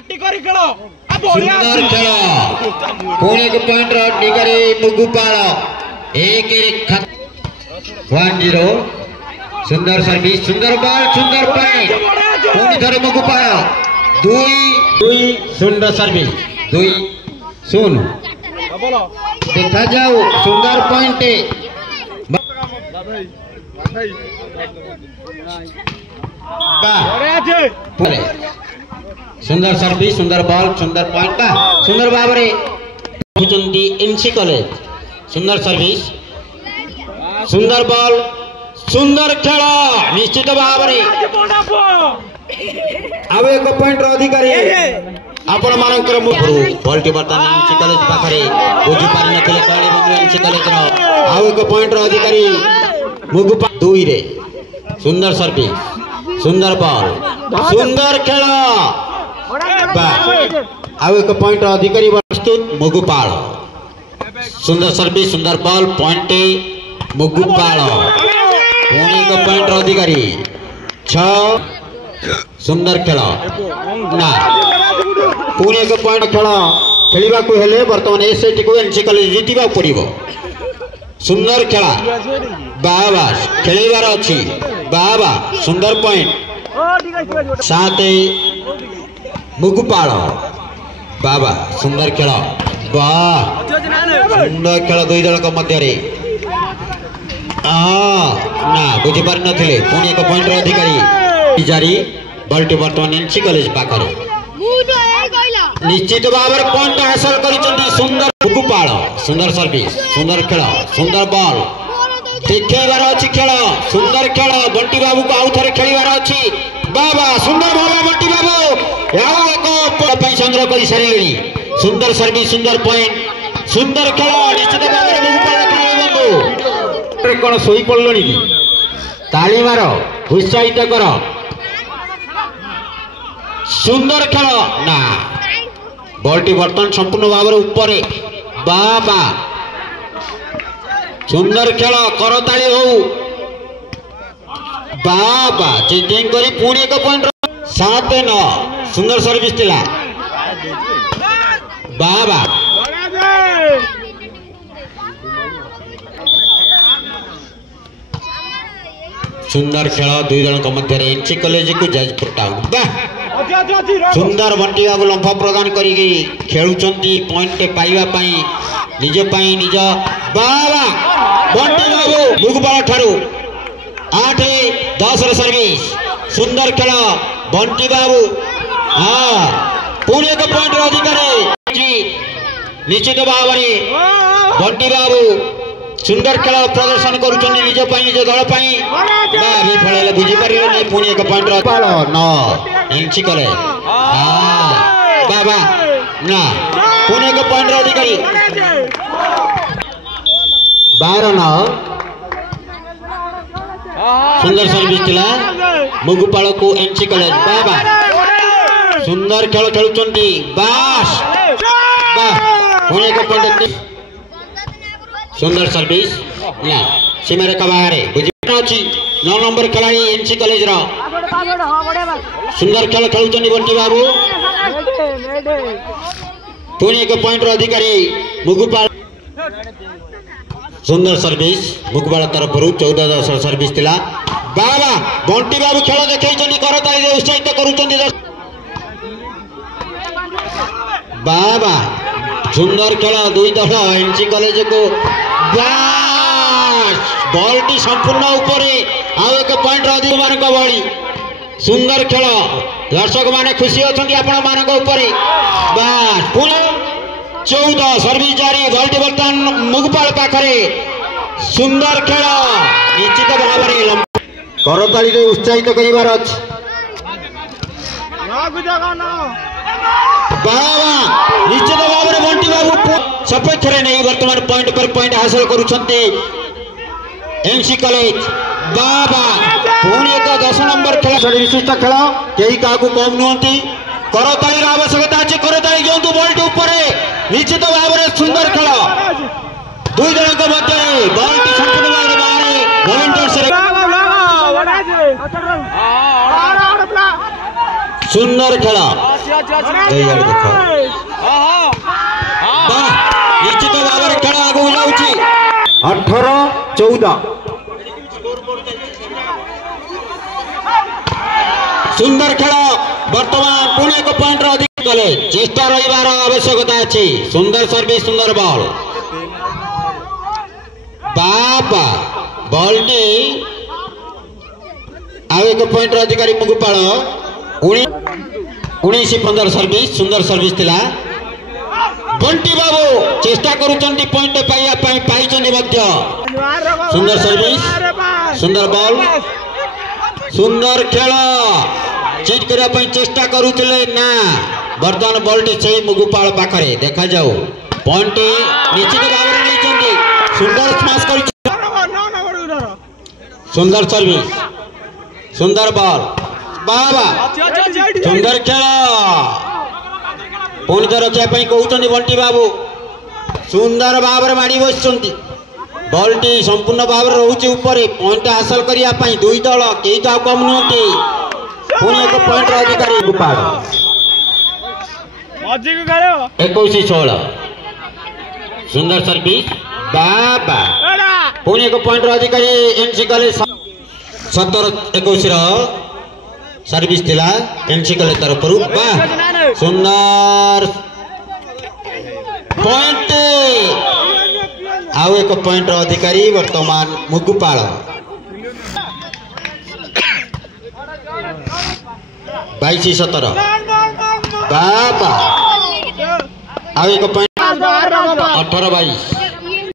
सुंदर खेल पुणे को पॉइंट अधिकारी मुगुपाल 1-0 सुंदर सर्विस सुंदर बॉल सुंदर पॉइंट पुणी थरे मुगुपाल 2-0 सर्विस 2-0 देखा जाओ सुंदर पॉइंट सुंदर सर्विस सुंदर बॉल सुंदर पॉइंट बा सुंदर भावरे एनसी कॉलेज सुंदर सर्विस सुंदर बॉल सुंदर खेल निश्चित भावरे आउ एक पॉइंट अधिकारी आपण मानकर बॉलटी बर्तमान एनसी कॉलेज पाखरे बुझी पारि नथिले काली एनसी कॉलेज रो आउ एक पॉइंट अधिकारी मुगुपा 2 रे सुंदर सर्विस सुंदर बॉल सुंदर खेल आउ एक पॉइंट अधिकारी प्रस्तुत मुगुपाल सुंदर सर्विस सुंदर बॉल पॉइंट मुगुपाल पुणी एक पॉइंट अधिकारी 6 सुंदर खेल ना पुणी एक पॉइंट खेल खेलवा को हेले वर्तमान एसएटी को एनसी कॉलेज जीतिबा पड़िबो सुंदर खेला बाबा खेलबार अछि बाबा सुंदर पॉइंट 7 मुगुपाल बाबा सुंदर खेल वाह सुंदर खेल दुई दल मध्य ना बुझी पारि नथिले पुणी एक पॉइंट अधिकारी जारी बॉलटी वर्तमान एनसी कॉलेज पाखरे निश्चित भाव में पॉइंट हासिल करिसेंती सुंदर मुगुपाल सुंदर सर्विस सुंदर खेल सुंदर बॉल देखैबार अछि खेल सुंदर खेल बंटी बाबू को आउ थरे खेलिबार अछि बाबा सुंदर भाव बंटी बाबू यार एक पॉइंट संग्रह कर सारी सुंदर सर्विस सुंदर पॉइंट सुंदर खेल निश्चित भाव में मुगुपाल बंधु कोन सोई पड़लनी कि ताली मार उत्साहित कर सुंदर खेल ना बॉलटी बर्तमान संपूर्ण भाव में ऊपर बाबा सुंदर खेल करताली हो बाबा चेंजिंग करी पुणी एक पॉइंट 7-9 सुंदर सर्विस थिला बाबा सुंदर खेल दुई जन मध्य एनसी कॉलेज को जाजपुर टाउन सुंदर बंटी बाबू लंफ प्रदान करी खेलुचंती पॉइंट पाइबा पई निज बाबा बंटी बाबू मुगुपाल ठारू 8-10 सर्विस सुंदर खेल बंटी बाबू हाँ पुणी एक पॉइंट अधिकारी निश्चित भाव में बंटी बाबू सुंदर खेल प्रदर्शन करुछन निज दल विफल बुझी पारे नहीं पुणी एक पॉइंट 9 एनसी कॉलेज बाबा ना पुणी एक पॉइंट अधिकारी 12-9 सुंदर सर्विस थिला मुगुपाल को एनसी कॉलेज बाबा सुंदर खेल खेलुचंती बास पुणी एक पॉइंट सुंदर सर्विस ना सीमा रेखा बाहर बुझी अछि 9 नंबर खिलाड़ी एनसी कॉलेज रो सुंदर खेल खेलुचंती बंटी बाबू पुणी एक पॉइंट अधिकारी मुगुपाल सुंदर सर्विस मुगुपाल तरफ 14-10 सर्विस थिला बाबा बंटी बाबू खेल देखैछनी करताली दे उत्साहित करूचंती बाबा सुंदर खेल दुई दल एनसी कॉलेज को बॉलटी संपूर्ण ऊपर आउ एक पॉइंट अधिक मान बड़ी सुंदर खेल दर्शक माने खुशी अच्छा आपण मान बस पुणी 14 सर्विस जारी बॉलटी बर्तमान मुगुपाल पाखरे सुंदर खेल निश्चित भाव में करताली उत्साहित कर बाबा निश्चित भाव में बंटी बाबू सपेक्ष नहीं वर्तमान पॉइंट पर पॉइंट हासिल करुछंती एनसी कॉलेज बाबा पुणी एक 10 नंबर खेल विशिष्ट खेल कई क्या कम नुहति करताली आवश्यकता अच्छे करताली जो बॉलटी ऊपर निश्चित भाव में सुंदर खेल दुई जन मध्य बॉलटी संपूर्ण भाव सुंदर खेल देख निश्चित भाव में खेल आगे जाऊँगी 18-14 सुंदर खेल वर्तमान पुणे एक पॉइंट अधिक कले चेष्टा रही आवश्यकता अच्छी सुंदर सर्विस सुंदर बॉल बाबा बॉल टी आउ एक पॉइंट अधिकारी मुगुपाल 19-15 सर्विस सुंदर सर्विस थिला बंटी बाबू चेष्टा करूचंती पॉइंट पाइया पाइचंती मध्य सुंदर सर्विस सुंदर बॉल सुंदर खेल चीट करने चेष्टा करुले ना बर्तमान बॉल टी से मुगुपाल पाखरे देखा जाऊ पॉइंट निश्चित भाव में नहीं सुंदर स्माश कर सुंदर सर्विस सुंदर बॉल बाबा सुंदर खेल पुणी तो रखापी कहते बंटी बाबू सुंदर भाव में माड़ी बस बॉल टी संपूर्ण भाव में रोचे ऊपर पॉइंट हासिल करने दुई दल कई तो कम नुहति पुणी एक पॉइंट अधिकारी गोपाल 21-16 सुंदर सर्विस बाबा पुणी एक पॉइंट अधिकारी एनसी कॉलेज 17-21 सर्विस थिला एनसी कॉलेज तरफ सुंदर पॉइंट आउ एक पॉइंट अधिकारी वर्तमान मुगुपाल 22-17 बाबा आउ एक पॉइंट 18-22